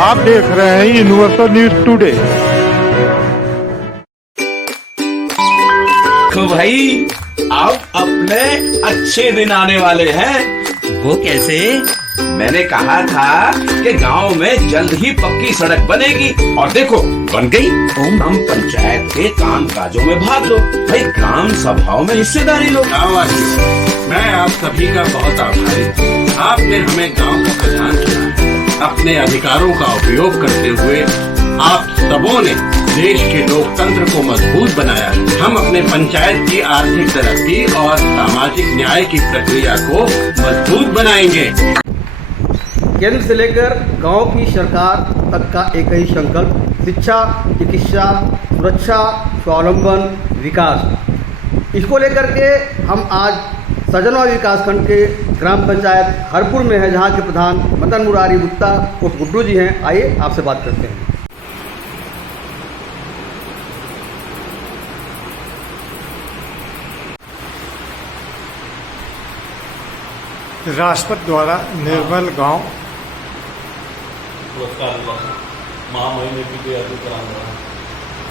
आप देख रहे हैं यूनिवर्सल न्यूज टुडे। तो भाई अब अपने अच्छे दिन आने वाले हैं। वो कैसे? मैंने कहा था कि गांव में जल्द ही पक्की सड़क बनेगी और देखो बन गई। हम पंचायत के काम काजों में भाग लो भाई, ग्राम सभाओं में हिस्सेदारी लो। मैं आप सभी का बहुत आभारी हूँ। आपने हमें गांव का प्रधान चुना। अपने अधिकारों का उपयोग करते हुए आप सबों ने देश के लोकतंत्र को मजबूत बनाया। हम अपने पंचायत की आर्थिक तरक्की और सामाजिक न्याय की प्रक्रिया को मजबूत बनाएंगे। केंद्र से लेकर गांव की सरकार तक का एक ही संकल्प, शिक्षा, चिकित्सा, सुरक्षा, स्वावलंबन, विकास। इसको लेकर के हम आज सजनवा विकासखंड के ग्राम पंचायत हरपुर में है, जहां के प्रधान मदन मुरारी गुप्ता उर्फ गुड्डू जी हैं। आइए आपसे बात करते हैं। राष्ट्रपति द्वारा निर्मल गांव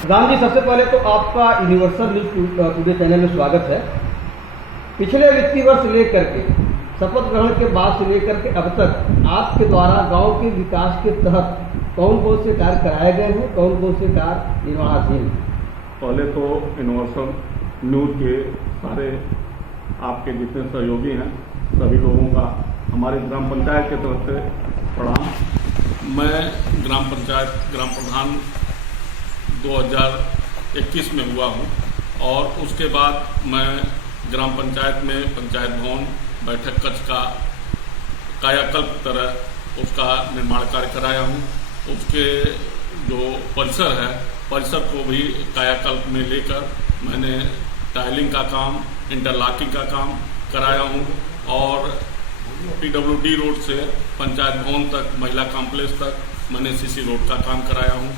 राम जी, सबसे पहले तो आपका यूनिवर्सल न्यूज टुडे चैनल में स्वागत है। पिछले वित्तीय वर्ष से लेकर के शपथ ग्रहण के बाद से लेकर के अब तक आपके द्वारा गांव के विकास के तहत कौन कौन से कार्य कराए गए हैं, कौन कौन से कार्य निर्माणाधीन हैं? पहले तो यूनिवर्सल न्यूज के सारे आपके जितने सहयोगी हैं सभी लोगों का हमारी ग्राम पंचायत की तरफ से प्रणाम। मैं ग्राम प्रधान 2021 में हुआ हूँ और उसके बाद मैं ग्राम पंचायत में पंचायत भवन बैठक कक्ष का कायाकल्प तरह उसका निर्माण कार्य कराया हूँ। उसके जो परिसर है, परिसर को भी कायाकल्प में लेकर मैंने टाइलिंग का काम, इंटरलॉकिंग का काम कराया हूँ और PWD रोड से पंचायत भवन तक, महिला कॉम्प्लेक्स तक मैंने CC रोड का काम कराया हूँ।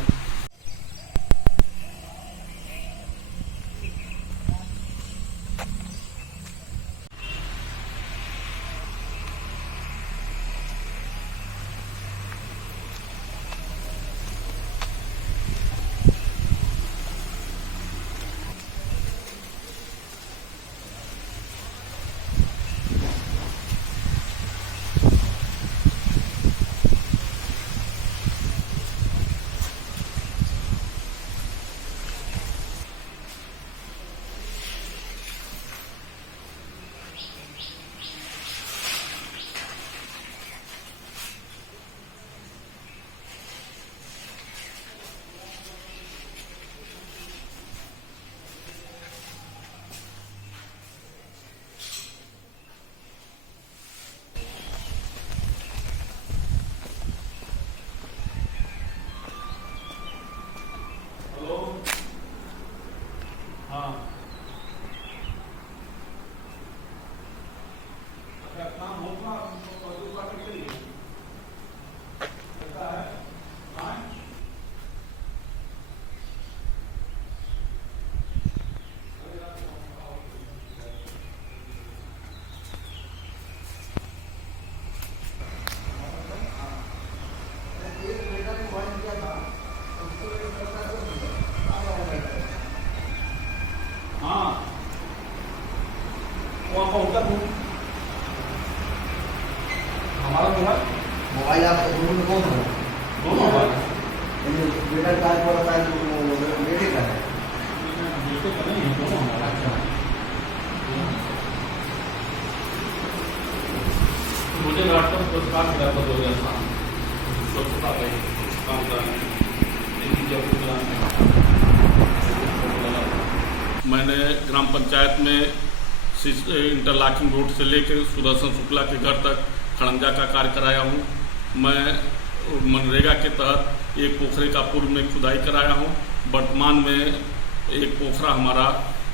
हमारा मोबाइल आप दोनों में कौन है? दोनों मोबाइल बेटा का पड़ता है, बेटे का है। मुझे राष्ट्रपति पुरस्कार मिला था 2007 स्वच्छता का काम कराने। मैंने ग्राम पंचायत में इंटरलॉकिंग रोड से लेकर सुदर्शन शुक्ला के घर तक खड़ंजा का कार्य कराया हूँ। मैं मनरेगा के तहत एक पोखरे का पूर्व में खुदाई कराया हूँ। वर्तमान में एक पोखरा हमारा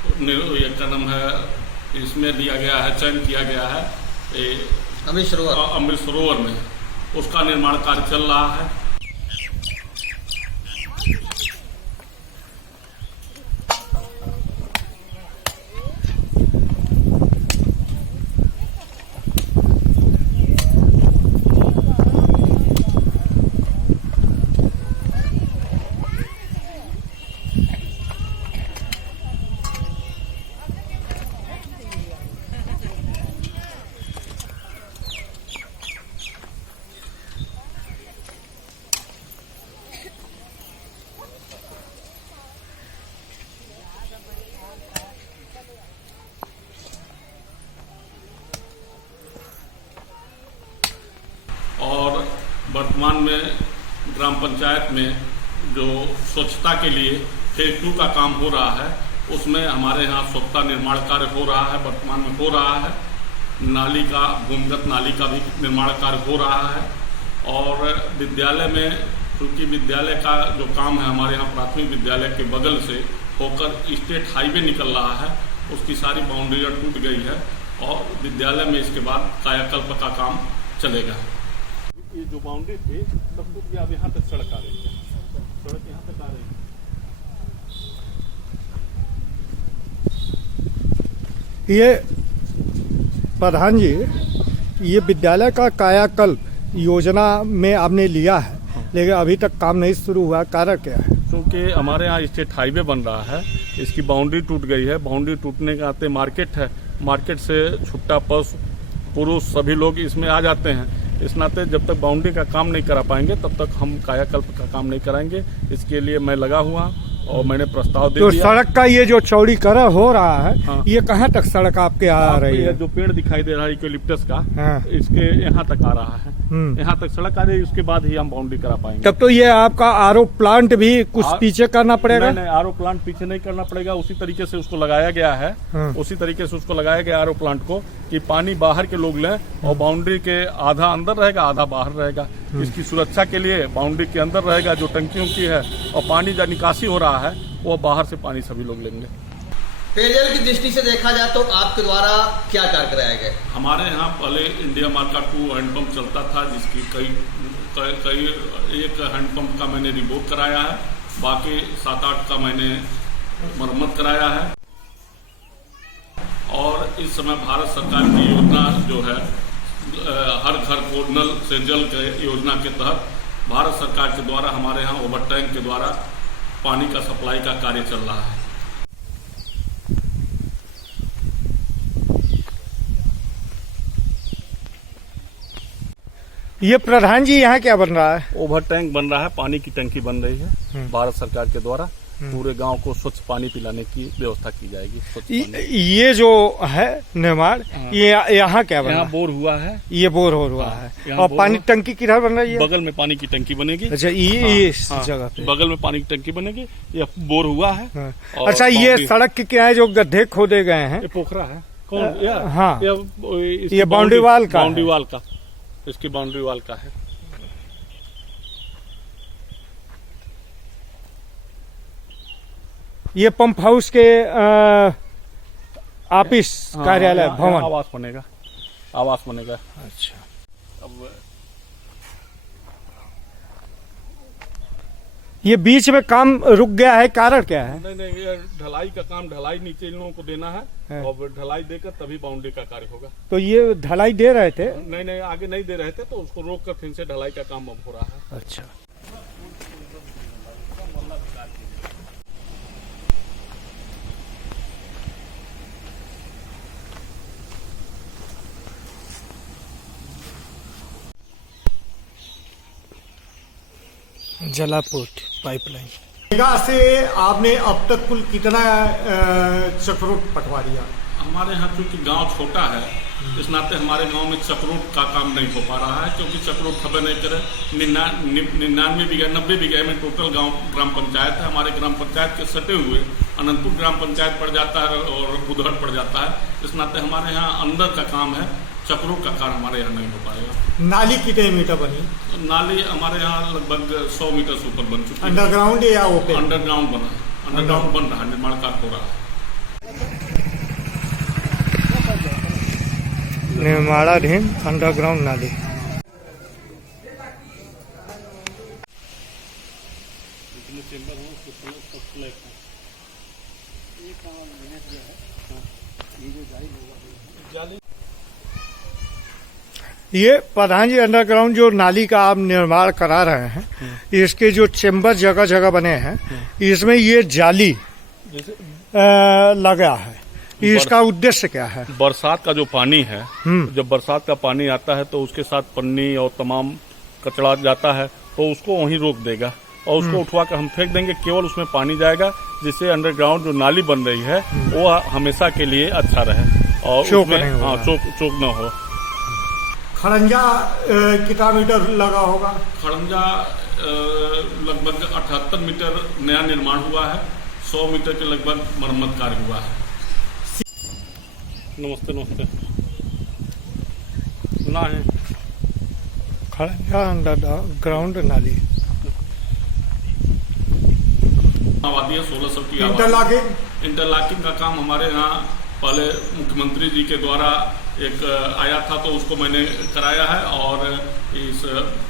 एक कदम है, इसमें दिया गया है, चयन किया गया है अमृत सरोवर में, उसका निर्माण कार्य चल रहा है। वर्तमान में ग्राम पंचायत में जो स्वच्छता के लिए फेज 2 का काम हो रहा है, उसमें हमारे यहाँ स्वच्छता निर्माण कार्य हो रहा है, वर्तमान में हो रहा है। नाली का, भूमिगत नाली का भी निर्माण कार्य हो रहा है। और विद्यालय में, क्योंकि विद्यालय का जो काम है हमारे यहाँ प्राथमिक विद्यालय के बगल से होकर स्टेट हाईवे निकल रहा है, उसकी सारी बाउंड्रियाँ टूट गई है और विद्यालय में इसके बाद कायाकल्प का काम चलेगा। ये जो बाउंड्री थी सब टूट गया, अब यहाँ तक सड़क आ रही है, सड़क यहाँ तक आ रही है। ये प्रधान जी, ये विद्यालय का कायाकल्प योजना में आपने लिया है, लेकिन अभी तक काम नहीं शुरू हुआ, कारण क्या है? क्योंकि हमारे यहाँ स्टेट हाईवे बन रहा है, इसकी बाउंड्री टूट गई है। बाउंड्री टूटने के आते मार्केट है, मार्केट से छुट्टा पशु पुरुष सभी लोग इसमें आ जाते हैं। इस नाते जब तक बाउंड्री का काम नहीं करा पाएंगे तब तक हम कायाकल्प का काम नहीं कराएंगे। इसके लिए मैं लगा हुआ और मैंने प्रस्ताव दे तो दिया। सड़क का ये जो चौड़ीकरण हो रहा है, हाँ। ये कहाँ तक सड़क आपके आ रही है? जो पेड़ दिखाई दे रहा है यूकेलिप्टस का, हाँ। इसके यहाँ तक आ रहा है, यहाँ तक सड़क आ रही है, उसके बाद ही हम बाउंड्री करा पाएंगे। तब तो ये आपका आरओ प्लांट भी कुछ पीछे करना पड़ेगा? नहीं, आरओ प्लांट पीछे नहीं करना पड़ेगा, उसी तरीके से उसको लगाया गया है। हाँ। उसी तरीके से उसको लगाया गया आरओ प्लांट को कि पानी बाहर के लोग लें और बाउंड्री के आधा अंदर रहेगा, आधा बाहर रहेगा। इसकी सुरक्षा के लिए बाउंड्री के अंदर रहेगा जो टंकियों की है, और पानी जो निकासी हो रहा है वो बाहर से पानी सभी लोग लेंगे। पेयजल की दृष्टि से देखा जाए तो आपके द्वारा क्या कार्य कराया गया? हमारे यहाँ पहले इंडिया मार्का 2 हैंडपंप चलता था, जिसकी कई एक हैंडपंप का मैंने रिबोक कराया है, बाकी 7-8 का मैंने मरम्मत कराया है। और इस समय भारत सरकार की योजना जो है हर घर को नल से जल के योजना के तहत भारत सरकार के द्वारा हमारे यहाँ ओवर टैंक के द्वारा पानी का सप्लाई का कार्य चल रहा है। ये प्रधान जी यहाँ क्या बन रहा है? ओवर टैंक बन रहा है, पानी की टंकी बन रही है भारत सरकार के द्वारा। पूरे गांव को स्वच्छ पानी पिलाने की व्यवस्था की जाएगी। स्वच्छ पानी। ये जो है निर्माण, ये यहाँ क्या बन रहा है? यहाँ बोर हुआ है, ये बोर हुआ है। और पानी टंकी किधर बन रही है? बगल में पानी की टंकी बनेगी। अच्छा, ये इस जगह पे बगल में पानी की टंकी बनेगी। ये बोर हुआ है। अच्छा, ये सड़क के किनारे जो गड्ढे खोदे गए हैं, ये पोखरा है। कौन? हाँ, ये बाउंड्री वाल का, बाउंड्री वाल का, इसकी बाउंड्री वाल का है। ये पंप हाउस के ऑफिस कार्यालय भवन, आवास बनेगा, आवास बनेगा। अच्छा, अब ये बीच में काम रुक गया है, कारण क्या है? नहीं, ये ढलाई का काम, ढलाई नीचे इन लोगों को देना है और ढलाई देकर तभी बाउंड्री का कार्य होगा। तो ये ढलाई दे रहे थे? नहीं, आगे नहीं दे रहे थे, तो उसको रोक कर फिर से ढलाई का काम अब हो रहा है। अच्छा, जलापूर्ति पाइपलाइन से आपने अब तक कुल कितना चक्रोट पटवा दिया? हमारे यहाँ चूंकि गांव छोटा है, इस नाते हमारे गांव में चक्रोट का काम नहीं हो पा रहा है, क्योंकि चक्रोट खबर नहीं करे। 99 बीघा 90 बीघे में टोटल गांव ग्राम पंचायत है। हमारे ग्राम पंचायत के सटे हुए अनंतपुर ग्राम पंचायत पड़ जाता है और बुधहट पड़ जाता है। इस नाते हमारे यहाँ अंदर का काम है, चक्रोट का कार्य हमारे यहाँ नहीं हो पाएगा। नाली कितने मीटर बनी? नाली हमारे यहाँ लगभग 100 मीटर से ऊपर बन चुकी है। अंडरग्राउंड या ओपन? अंडरग्राउंड बना, अंडरग्राउंड बन रहा है, निर्माण कार्य हो रहा है। निर्माणाधीन अंडरग्राउंड नाली। ये प्रधान जी, अंडरग्राउंड जो नाली का आप निर्माण करा रहे हैं, इसके जो चेम्बर जगह जगह बने हैं, इसमें ये जाली लगा है, इसका उद्देश्य क्या है? बरसात का जो पानी है, जब बरसात का पानी आता है तो उसके साथ पन्नी और तमाम कचरा जाता है, तो उसको वहीं रोक देगा और उसको उठवा कर हम फेंक देंगे। केवल उसमें पानी जाएगा, जिससे अंडरग्राउंड जो नाली बन रही है वो हमेशा के लिए अच्छा रहे और चोक न हो। खड़ंजा कितना मीटर लगा होगा? खड़ंजा लगभग 78 मीटर नया निर्माण हुआ है, 100 मीटर के लगभग मरम्मत कार्य हुआ है। नमस्ते नमस्ते ना है खड़ंजा अंडरग्राउंड नाली आबादी है 1600 की इंटरलॉकिंग इंटरलॉकिंग का काम हमारे यहाँ पहले मुख्यमंत्री जी के द्वारा एक आया था तो उसको मैंने कराया है और इस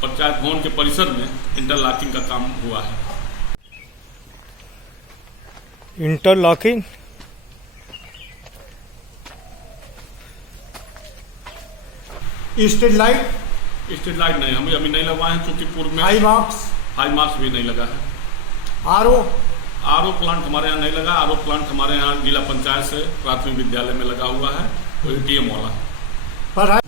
पंचायत भवन के परिसर में इंटरलॉकिंग का काम हुआ है। इंटरलॉकिंग स्ट्रीट लाइट नहीं हमें अभी नहीं लगवाए हैं क्योंकि पूर्व में हाई मार्क्स भी नहीं लगा है। आरओ प्लांट हमारे यहाँ नहीं लगा। आरओ प्लांट हमारे यहाँ जिला पंचायत से प्राथमिक विद्यालय में लगा हुआ है, तो एटीएम वाला। पढ़ाई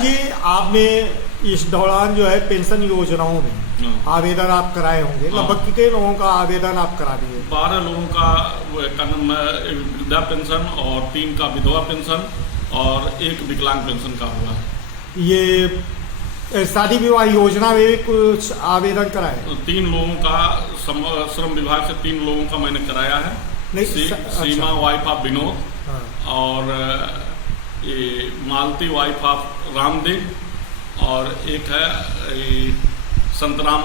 जी आपने इस दौरान जो है पेंशन योजनाओं में आवेदन आप कराए होंगे, लगभग कितने लोगों का आवेदन आप करा दिए? 12 लोगों का वृद्धा पेंशन और 3 का विधवा पेंशन और 1 विकलांग पेंशन का हुआ है। ये शादी विवाह योजना में भी कुछ आवेदन कराए? 3 लोगों का श्रम विभाग से 3 लोगों का मैंने कराया है। सीमा वाइफ ऑफ विनोद और ये मालती वाइफ ऑफ रामदेव और एक है संतराम।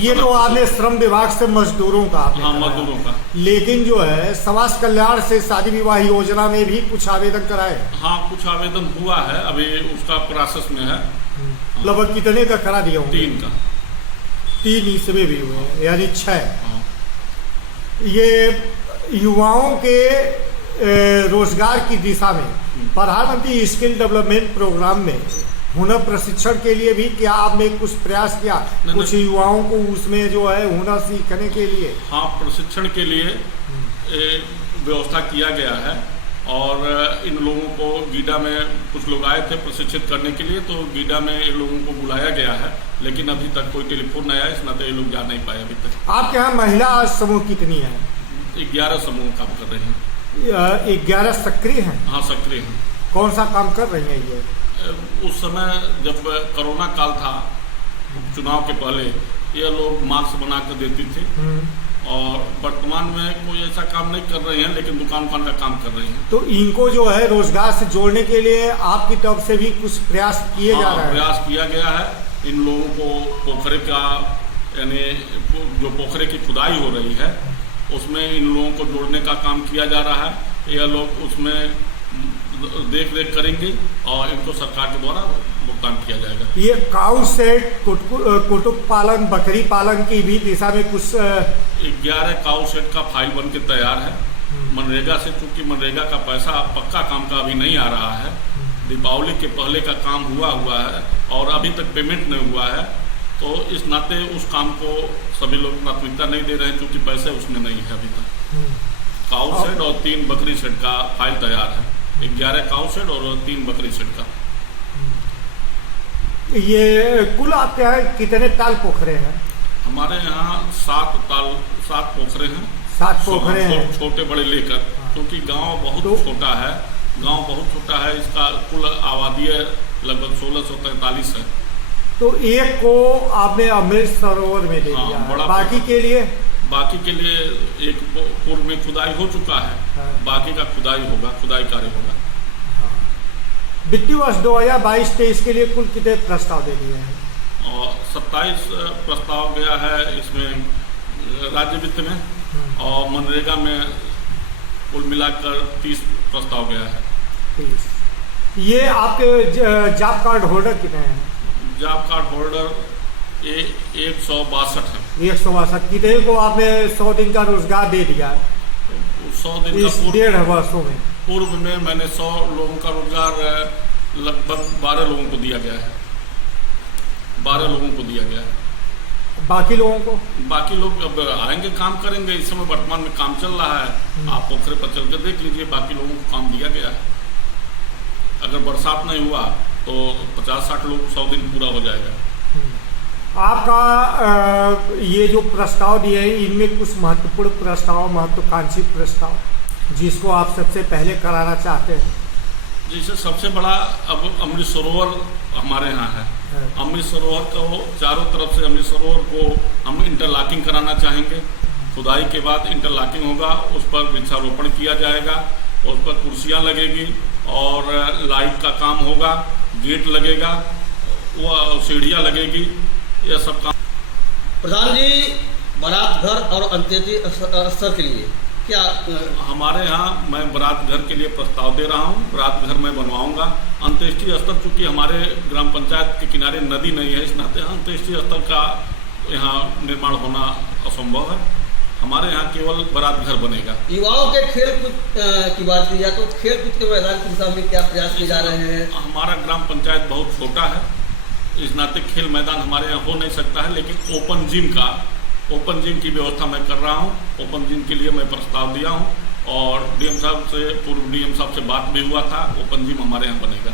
ये तो आपने श्रम विभाग से मजदूरों का मजदूरों का। लेकिन जो है समाज कल्याण से शादी विवाह योजना में भी कुछ आवेदन कराए? हाँ, कुछ आवेदन हुआ है, अभी उसका प्रोसेस में है। लगभग कितने का करा दिया होंगे? 3 का। 3 इसमें भी हुए हैं, यानी 6। ये युवाओं के रोजगार की दिशा में प्रधानमंत्री स्किल डेवलपमेंट प्रोग्राम में हुनर प्रशिक्षण के लिए भी क्या आपने कुछ प्रयास किया? कुछ युवाओं को उसमें जो है हुनर सीखने के लिए? हाँ, प्रशिक्षण के लिए व्यवस्था किया गया है और इन लोगों को गीडा में कुछ लोग आए थे प्रशिक्षित करने के लिए, तो गीडा में इन लोगों को बुलाया गया है, लेकिन अभी तक कोई टेलीफोन नहीं आया, इस नाते ये लोग जा नहीं पाए अभी तक। आपके यहाँ महिला समूह कितनी है? 11 समूह काम कर रहे हैं। 11 सक्रिय हैं? हाँ, सक्रिय हैं। कौन सा काम कर रही है ये? उस समय जब कोरोना काल था, चुनाव के पहले, ये लोग मास्क बना कर देती थी और वर्तमान में कोई ऐसा काम नहीं कर रहे हैं, लेकिन दुकान का काम कर रहे हैं। तो इनको जो है रोजगार से जोड़ने के लिए आपकी तरफ से भी कुछ प्रयास किए जा रहे हैं? प्रयास किया गया है। इन लोगों को पोखरे का, यानी जो पोखरे की खुदाई हो रही है उसमें इन लोगों को जोड़ने का काम किया जा रहा है। यह लोग उसमें देख रेख करेंगे और इनको सरकार के द्वारा भुगतान किया जाएगा। ये काऊ सेट, कुटुक पालन, बकरी पालन की भी दिशा में कुछ 11 काऊ सेट का फाइल बन के तैयार है। मनरेगा से, चूंकि मनरेगा का पैसा पक्का काम का अभी नहीं आ रहा है, दीपावली के पहले का काम हुआ है और अभी तक पेमेंट नहीं हुआ है, तो इस नाते उस काम को सभी लोग प्राथमिकता नहीं दे रहे हैं, क्योंकि पैसे उसमें नहीं है अभी तक। काऊ सेट और 3 बकरी सेट का फाइल तैयार है। 11 काऊ सेट और 3 बकरी सेट का। ये कुल आपके यहाँ कितने ताल पोखरे हैं? हमारे यहाँ 7 पोखरे हैं। 7 पोखरे हैं, छोटे बड़े लेकर, क्योंकि गांव बहुत छोटा है। इसका कुल आबादी लगभग 1643 है। तो एक को आपने अमृत सरोवर में दे दिया है, बाकी के लिए एक पूर्व में खुदाई हो चुका है। बाकी का खुदाई कार्य होगा। वित्तीय वर्ष 2022-23 के लिए कुल कितने प्रस्ताव दे दिए हैं? और 27 प्रस्ताव गया है इसमें राज्य वित्त में, और मनरेगा में कुल मिलाकर 30 प्रस्ताव गया है। 30। ये आपके जॉब कार्ड होल्डर कितने हैं? जॉब कार्ड होल्डर 162 है। 162 कितने को आपने 100 दिन का रोजगार दे दिया है? 100 दिन का 1.5 वर्षों में। पूर्व में मैंने 100 लोगों का रोजगार लगभग 12 लोगों को दिया गया है। 12 लोगों को दिया गया है। बाकी लोग अब आएंगे, काम करेंगे। इस समय वर्तमान में काम चल रहा है, आप पोखरे पर चल कर देख लीजिए। बाकी लोगों को काम दिया गया है। अगर बरसात नहीं हुआ तो 50-60 लोग 100 दिन पूरा हो जाएगा। आपका ये जो प्रस्ताव दिए हैं, इनमें कुछ महत्वपूर्ण प्रस्ताव, महत्वाकांक्षी प्रस्ताव जिसको आप सबसे पहले कराना चाहते हैं? जैसे सबसे बड़ा अब अमृत सरोवर हमारे यहाँ है। अमृत सरोवर को चारों तरफ से अमृत सरोवर को हम इंटरलॉकिंग कराना चाहेंगे। खुदाई के बाद इंटरलॉकिंग होगा, उस पर वृक्षारोपण किया जाएगा, उस पर कुर्सियाँ लगेगी और लाइट का काम होगा, गेट लगेगा, वह सीढ़ियाँ लगेगी, यह सब काम। प्रधान जी, बारात घर और अंत्येष्टि स्थल के लिए क्या हमारे यहाँ मैं बारात घर के लिए प्रस्ताव दे रहा हूँ। बारात घर मैं बनवाऊंगा। अंत्येष्टि स्थल चूँकि हमारे ग्राम पंचायत के किनारे नदी नहीं है, इस नाते अंत्येष्टि स्थल का यहाँ निर्माण होना असंभव है। हमारे यहाँ केवल बारात घर बनेगा। युवाओं के खेल कूद की बात की जाए तो खेल कूद के मैदान की दिशा में क्या प्रयास किए जा रहे हैं? हमारा ग्राम पंचायत बहुत छोटा है, इस नाते खेल मैदान हमारे यहाँ हो नहीं सकता है, लेकिन ओपन जिम की व्यवस्था मैं कर रहा हूँ। ओपन जिम के लिए मैं प्रस्ताव दिया हूँ और डीएम साहब से, पूर्व डीएम साहब से बात भी हुआ था। ओपन जिम हमारे यहाँ बनेगा।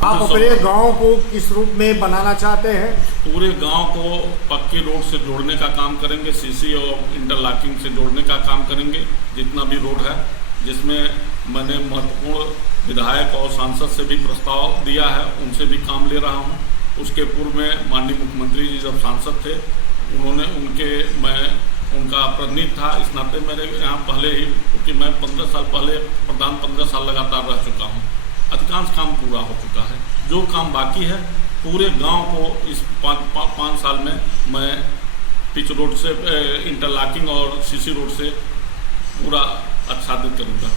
आप अपने गांव को किस रूप में बनाना चाहते हैं? पूरे गांव को पक्की रोड से जोड़ने का काम करेंगे, सीसी और इंटरलॉकिंग से जोड़ने का काम करेंगे। जितना भी रोड है, जिसमें मैंने महत्वपूर्ण विधायक और सांसद से भी प्रस्ताव दिया है, उनसे भी काम ले रहा हूँ। उसके पूर्व में माननीय मुख्यमंत्री जी जब सांसद थे, मैं उनका प्रतिनिधि था, इस नाते मेरे यहाँ पहले ही, क्योंकि मैं 15 साल पहले प्रधान 15 साल लगातार रह चुका हूँ। अधिकांश काम पूरा हो चुका है। जो काम बाकी है पूरे गांव को इस 5 साल में मैं पिच रोड से, इंटरलॉकिंग और सीसी रोड से पूरा आच्छादित करूँगा।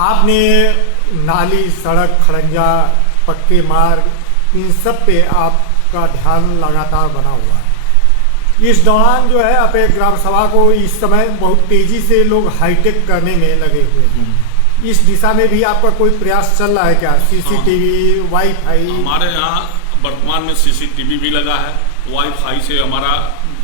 आपने नाली, सड़क, खड़ंजा, पक्के मार्ग, इन सब पे आपका ध्यान लगातार बना हुआ है। इस दौरान जो है अपने ग्राम सभा को इस समय बहुत तेजी से लोग हाईटेक करने में लगे हुए हैं। इस दिशा में भी आपका कोई प्रयास चल रहा है क्या? CCTV, wifi? हमारे यहाँ वर्तमान में सीसीटीवी भी लगा है, वाईफाई से हमारा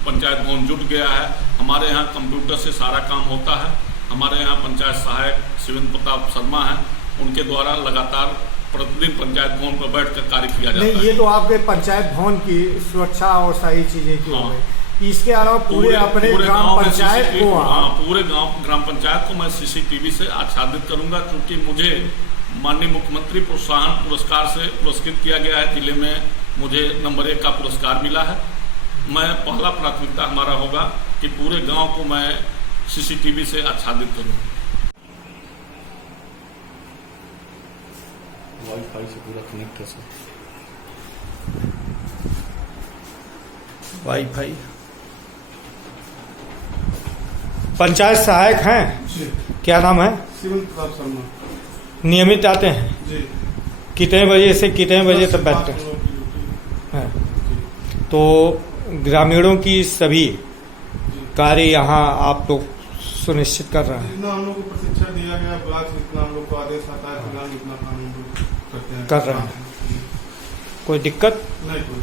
पंचायत भवन जुट गया है। हमारे यहाँ कंप्यूटर से सारा काम होता है। हमारे यहाँ पंचायत सहायक शिवेंद्र प्रताप शर्मा हैं, उनके द्वारा लगातार प्रतिदिन पंचायत भवन पर बैठकर कार्य किया जाता है। ये तो आपके पंचायत भवन की सुरक्षा और सारी चीजें की हो गई। इसके अलावा पूरे अपने ग्राम पंचायत को, पूरे ग्राम पंचायत को मैं सीसीटीवी से आच्छादित करूंगा, क्योंकि मुझे माननीय मुख्यमंत्री प्रोत्साहन पुरस्कार से पुरस्कृत किया गया है। जिले में मुझे नंबर 1 का पुरस्कार मिला है। मैं पहला प्राथमिकता हमारा होगा कि पूरे गांव को मैं सीसीटीवी से आच्छादित करूं। वाईफाई से पूरा कनेक्ट कैसे? वाईफाई। पंचायत सहायक हैं? क्या नाम है? शिवेंद्र प्रताप शर्मा। नियमित आते हैं जी। कितने बजे से कितने बजे तक बैठते हैं? तो ग्रामीणों की सभी कार्य यहाँ आप लोग सुनिश्चित कर रहे हैं? जितना हम लोग को प्रशिक्षण दिया गया, ब्लॉक से जितना हम लोग को आदेश आता है, फिलहाल इतना काम हम लोग करते हैं, कर रहे हैं। कोई दिक्कत नहीं? कोई।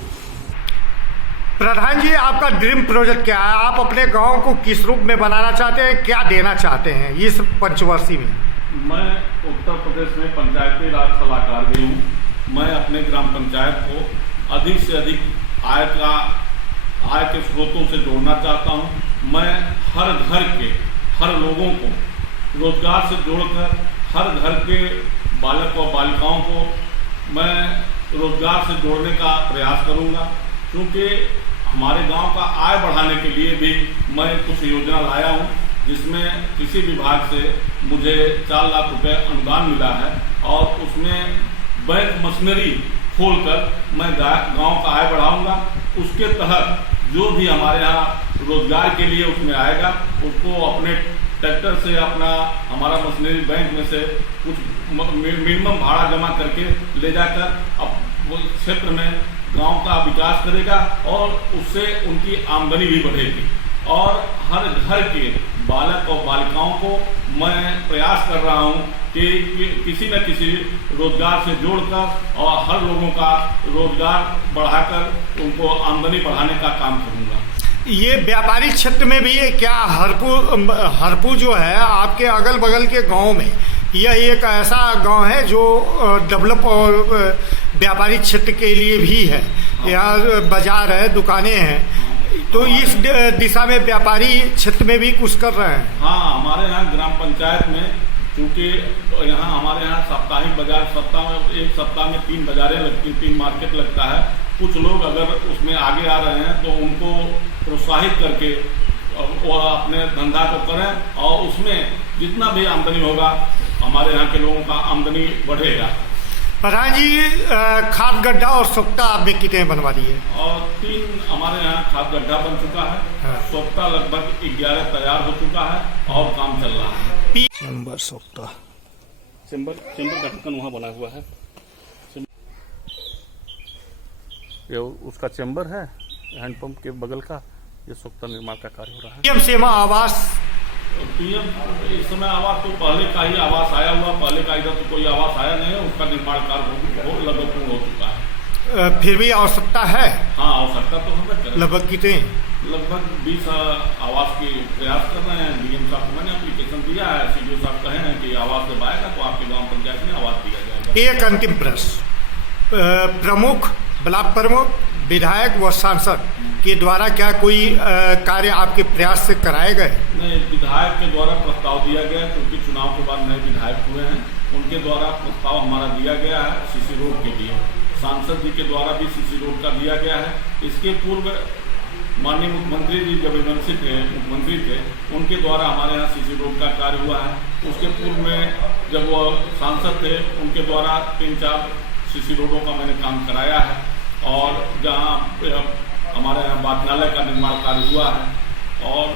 प्रधान जी, आपका ड्रीम प्रोजेक्ट क्या है? आप अपने गांव को किस रूप में बनाना चाहते हैं? क्या देना चाहते हैं इस पंचवर्षीय में? मैं उत्तर प्रदेश में पंचायती राज सलाहकार भी हूँ। मैं अपने ग्राम पंचायत को अधिक से अधिक आय के स्रोतों से जोड़ना चाहता हूँ। मैं हर घर के हर लोगों को रोजगार से जोड़कर, हर घर के बालक और बालिकाओं को मैं रोजगार से जोड़ने का प्रयास करूँगा, क्योंकि हमारे गांव का आय बढ़ाने के लिए भी मैं कुछ योजना लाया हूं, जिसमें कृषि विभाग से मुझे 4 लाख रुपए अनुदान मिला है और उसमें बैंक मशीनरी खोलकर मैं गांव का आय बढ़ाऊंगा। उसके तहत जो भी हमारे यहाँ रोजगार के लिए उसमें आएगा, उसको अपने ट्रैक्टर से हमारा मशीनरी बैंक में से कुछ मिनिमम भाड़ा जमा करके ले जाकर अब वो क्षेत्र में गांव का विकास करेगा और उससे उनकी आमदनी भी बढ़ेगी। और हर घर के बालक और बालिकाओं को मैं प्रयास कर रहा हूं कि किसी न किसी रोजगार से जोड़कर और हर लोगों का रोजगार बढ़ाकर उनको आमदनी बढ़ाने का काम करूंगा। ये व्यापारिक क्षेत्र में भी क्या हरपुर जो है आपके अगल बगल के गांव में, यह एक ऐसा गांव है जो डेवलप और व्यापारिक क्षेत्र के लिए भी है। यहाँ बाजार है, दुकानें हैं, तो इस दिशा में व्यापारी क्षेत्र में भी कुछ कर रहे हैं? हाँ, हमारे यहाँ ग्राम पंचायत में क्योंकि यहाँ हमारे यहाँ साप्ताहिक बाजार एक सप्ताह में 3 बाजारें लगती, 3 मार्केट लगता है। कुछ लोग अगर उसमें आगे आ रहे हैं तो उनको प्रोत्साहित करके वो अपने धंधा को करें और उसमें जितना भी आमदनी होगा हमारे यहाँ के लोगों का आमदनी बढ़ेगा। प्रधान जी, खाद गड्ढा और सोख्ता आपने कितने बनवा दिए? और 3 हमारे यहाँ खाद गड्ढा बन चुका है। हाँ। सोख्ता लगभग 11 तैयार हो चुका है और काम चल रहा है। नंबर सोख्ता चेंबर का ढक्कन वहाँ बना हुआ है। ये उसका चेंबर है हैंडपंप के बगल का। ये सोख्ता निर्माण का कार्य हो रहा है। पीएम सेवा आवास, पीएम इस समय आवास तो पहले का ही आवास आया हुआ, पहले का इधर तो कोई आवास आया नहीं है। उसका निर्माण कार्य लगभग पूर्ण हो चुका है। फिर भी आवश्यकता है? हाँ, आवश्यकता तो हमें करें। लगभग कितने? लगभग 20 आवास के प्रयास कर रहे हैं। डीएम साहब को मैंने एप्लीकेशन दिया है। सीडीओ साहब कहे हैं कि आवास जब आएगा तो आपके गांव पंचायत में आवास दिया जाएगा। एक अंतिम प्रश्न, प्रमुख, ब्लॉक प्रमुख, विधायक व सांसद के द्वारा क्या कोई कार्य आपके प्रयास से कराए गए? नहीं, विधायक के द्वारा प्रस्ताव दिया गया क्योंकि चुनाव के बाद नए विधायक हुए हैं। उनके द्वारा प्रस्ताव हमारा दिया गया है सीसी रोड के लिए। सांसद जी के द्वारा भी सीसी रोड का दिया गया है। इसके पूर्व माननीय मुख्यमंत्री जी जब मुख्यमंत्री थे उनके द्वारा हमारे यहाँ सीसी रोड का कार्य हुआ है। उसके पूर्व में जब वो सांसद थे उनके द्वारा 3-4 सीसी रोडों का मैंने काम कराया है। और जहाँ हमारे यहाँ वाचनालय का निर्माण कार्य हुआ है और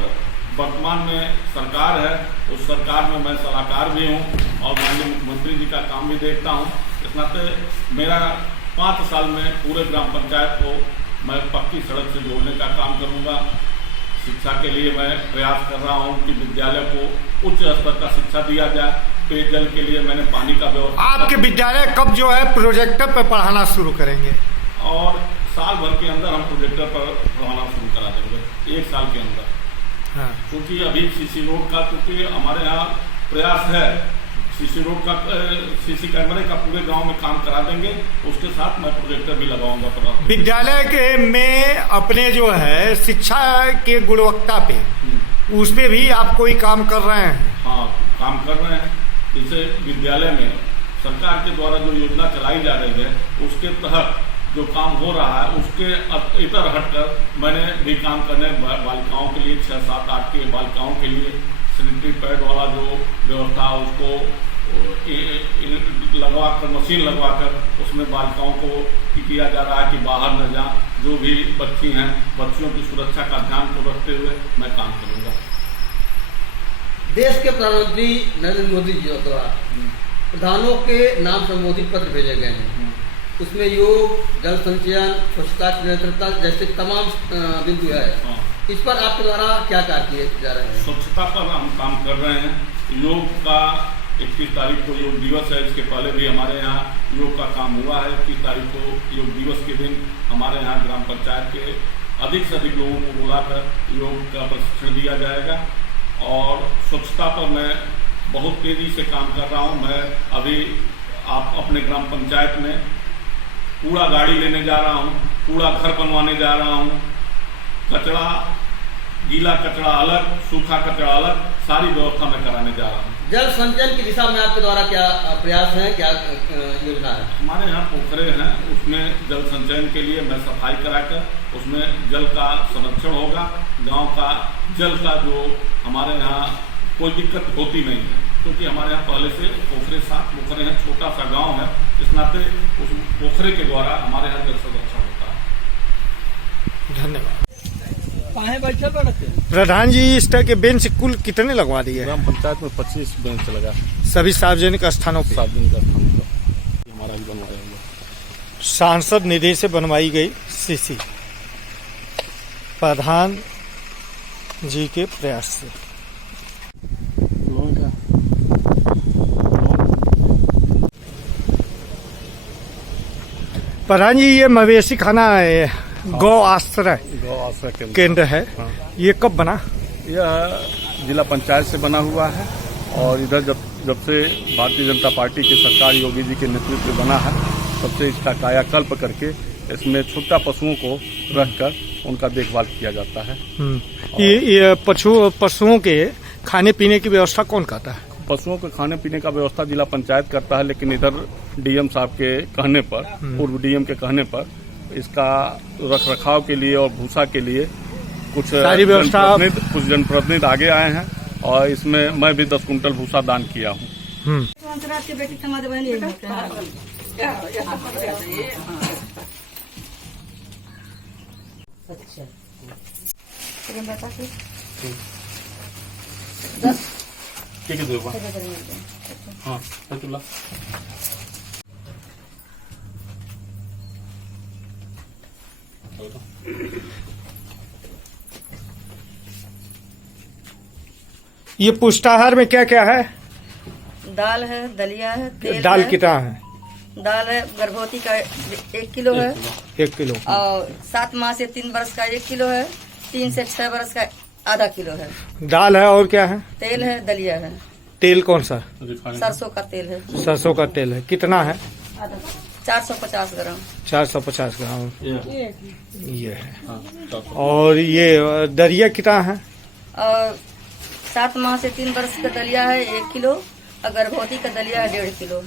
वर्तमान में सरकार है, उस सरकार में मैं सलाहकार भी हूँ और माननीय मुख्यमंत्री जी का काम भी देखता हूँ। इस नाते मेरा 5 साल में पूरे ग्राम पंचायत को मैं पक्की सड़क से जोड़ने का काम करूँगा। शिक्षा के लिए मैं प्रयास कर रहा हूँ कि विद्यालय को उच्च स्तर का शिक्षा दिया जाए। पेयजल के लिए मैंने पानी का व्यवस्था। आपके विद्यालय कब जो है प्रोजेक्टर पर पढ़ाना शुरू करेंगे? और साल भर के अंदर हम प्रोजेक्टर पर पढ़ाना शुरू करा देंगे, 1 साल के अंदर। हाँ। क्योंकि अभी सीसी रोड का क्योंकि हमारे यहाँ प्रयास है, सीसी रोड का सीसी कैमरे का पूरे गांव में काम करा देंगे। उसके साथ मैं प्रोजेक्टर भी लगाऊंगा। विद्यालय के में अपने जो है शिक्षा के गुणवत्ता पे, उस पे भी आप कोई काम कर रहे हैं? हाँ, काम कर रहे हैं। जैसे विद्यालय में सरकार के द्वारा जो योजना चलाई जा रही है उसके तहत जो काम हो रहा है उसके इतर हटकर मैंने भी काम करने बालिकाओं के लिए 6, 7, 8 के बालिकाओं के लिए सैनिटरी पैड वाला जो व्यवस्था उसको लगवा कर, मशीन लगवा कर उसमें बालिकाओं को किया जा रहा है कि बाहर न जाए। जो भी बच्ची हैं, बच्चियों की सुरक्षा का ध्यान को रखते हुए मैं काम करूँगा। देश के प्रधानमंत्री नरेंद्र मोदी जी द्वारा प्रधानों के नाम संबोधित पत्र भेजे गए हैं। उसमें योग, जल संचयन, स्वच्छता की निरंतरता जैसे तमाम बिंदु है। हाँ। इस पर आपके द्वारा क्या कार्य किए जा रहे हैं? स्वच्छता पर हम काम कर रहे हैं। योग का 21 तारीख को योग दिवस है। इसके पहले भी हमारे यहाँ योग का काम हुआ है। 21 तारीख को योग दिवस के दिन हमारे यहाँ ग्राम पंचायत के अधिक से अधिक लोगों को बुलाकर योग का प्रशिक्षण दिया जाएगा। और स्वच्छता पर मैं बहुत तेजी से काम कर रहा हूँ। मैं अभी आप अपने ग्राम पंचायत में कूड़ा गाड़ी लेने जा रहा हूँ, कूड़ा घर बनवाने जा रहा हूँ। कचरा, गीला कचरा अलग, सूखा कचरा अलग, सारी व्यवस्था मैं कराने जा रहा हूँ। जल संचयन की दिशा में आपके द्वारा क्या प्रयास है, क्या योजना है? हमारे यहाँ पोखरे हैं, उसमें जल संचयन के लिए मैं सफाई कराकर उसमें जल का संरक्षण होगा। गांव का जल का जो हमारे यहाँ कोई दिक्कत होती नहीं है क्योंकि हमारे यहाँ पहले से पोखरे 7 पोखरे हैं। छोटा सा गांव है, इस नाते उस पोखरे के द्वारा हमारे यहाँ जल संरक्षण होता है। धन्यवाद। प्रधान जी, इस तरह के बेंच कुल कितने लगवा दिए? ग्राम पंचायत में 25 बेंच लगा है, सभी सार्वजनिक स्थानों पे। सार्वजनिक स्थानों पर हमारा ही बनवाया हुआ। सांसद निधि से बनवाई गई सीसी, प्रधान जी के प्रयास से। प्रधान जी, ये मवेशी खाना है, गौ आश्रय केंद्र है। हाँ। ये कब बना? यह जिला पंचायत से बना हुआ है और इधर जब से भारतीय जनता पार्टी की सरकार योगी जी के नेतृत्व में बना है तब से इसका कायाकल्प करके इसमें छोटा पशुओं को रखकर उनका देखभाल किया जाता है। ये पशुओं के खाने पीने की व्यवस्था कौन करता है? पशुओं के खाने पीने का व्यवस्था जिला पंचायत करता है, लेकिन इधर डीएम साहब के कहने पर, पूर्व डीएम के कहने पर इसका रख रखाव के लिए और भूसा के लिए कुछ जनप्रतिनिधि आगे आए हैं और इसमें मैं भी 10 कुंटल भूसा दान किया हूँ। ये पुष्टाहार में क्या क्या है? दाल है, दलिया है, तेल दाल है, कितना है? दाल है गर्भवती का 1 किलो है 1 किलो और 7 माह से 3 बरस का 1 किलो है, 3 से 6 बरस का आधा किलो है। दाल है और क्या है? तेल है, दलिया है। तेल कौन सा? सरसों का तेल है। सरसों का तेल है। कितना है? 450 ग्राम। 450 ग्राम ये है। और ये दलिया कितना है? और 7 माह से 3 बरस का दलिया है 1 किलो और गर्भवती का दलिया है 1.5 किलो।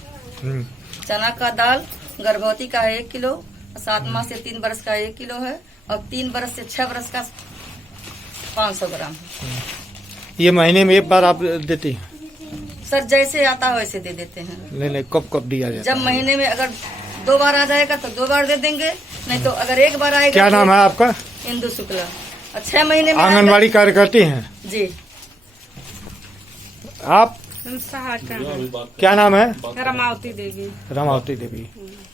चना का दाल गर्भवती का है 1 किलो, 7 माह से 3 बरस का 1 किलो है और 3 बरस से 6 बरस का 500 ग्राम। ये महीने में एक बार आप देती हैं? सर जैसे आता है वैसे दे देते हैं। नहीं कब दिया जाता है? जब महीने में अगर 2 बार आ जाएगा तो 2 बार दे देंगे, नहीं तो अगर 1 बार आएगा। क्या नाम है आपका? इंदु शुक्ला। और 6 महीने में आंगनबाड़ी कार्यकर्ती हैं जी। आप? क्या नाम है? रमावती देवी। रमावती देवी।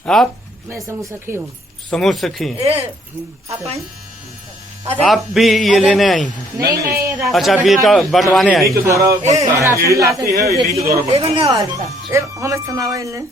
आप? मैं समूह सखी हूँ। समूह सखी हैं। आप आए? आप भी ये लेने आई हैं? नहीं अच्छा, बेटा बंटवाने आई हैं। यही लाती है, इन्हीं के द्वारा हम समावे